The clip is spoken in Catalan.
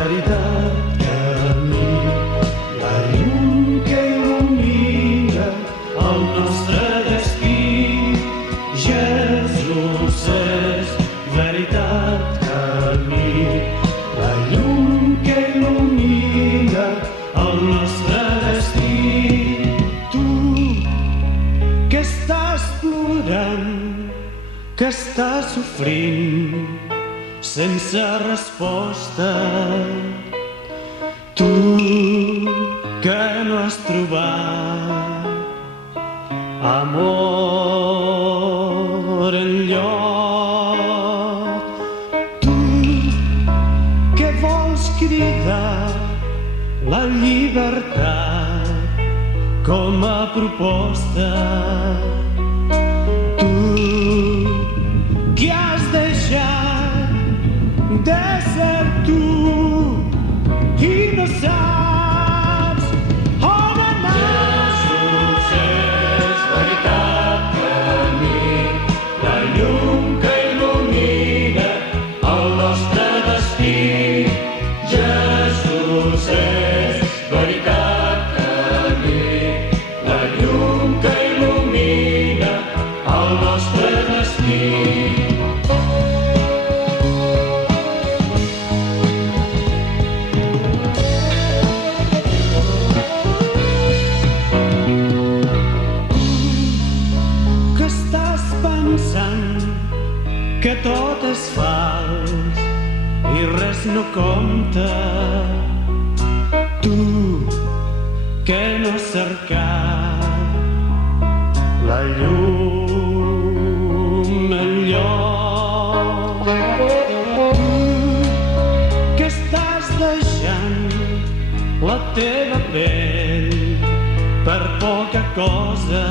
veritat, camí, la llum que il·lumina el nostre destí. Jesús és veritat, camí, la llum que il·lumina el nostre destí. Tu que estàs plorant, que estàs sofrint sense resposta, tu que no has trobat amor enlloc, tu que vols cridar la llibertat com a proposta, tu que has deixat de ser tu i no saps on anar. Jesús és veritat, camí, la llum que il·lumina el nostre destí. Jesús és veritat, camí, la llum que il·lumina el nostre destí. Que tot és fals i res no compta, tu que no has cercat la llum enlloc, tu que estàs deixant la teva pell per poca cosa,